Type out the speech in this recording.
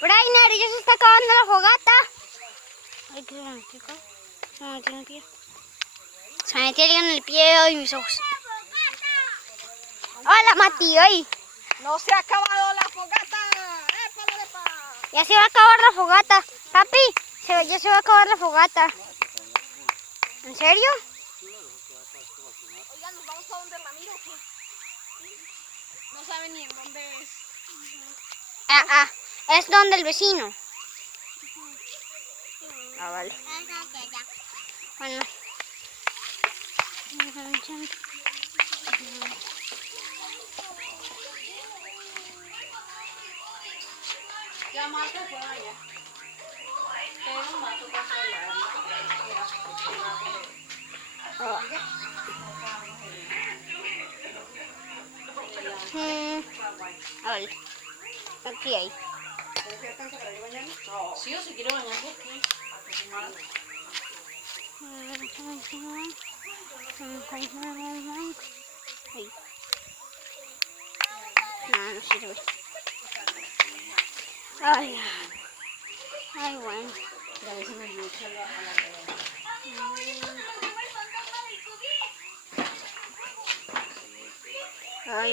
Brainer, ya se está acabando la fogata. Ay, ¿qué se me metió acá? Se me metió en el pie. Se me metió en el pie y mis ojos. Hola, Mati, hoy. ¡No se ha acabado la fogata! ¡Epa, epa! Ya se va a acabar la fogata. Papi, ya se va a acabar la fogata. ¿En serio? Oigan, ¿nos vamos a donde Ramiro o qué? No sabe ni en dónde es. Es donde el vecino. Ah, vale. Bueno. Ya Marta fue allá. Pero Marta pasó allá. Vale. Aquí hay. Sí, o si quiere bañarse aquí. Ahí. No sirve. Ay, bueno. Ya ves, me dio echarlo a la Ay,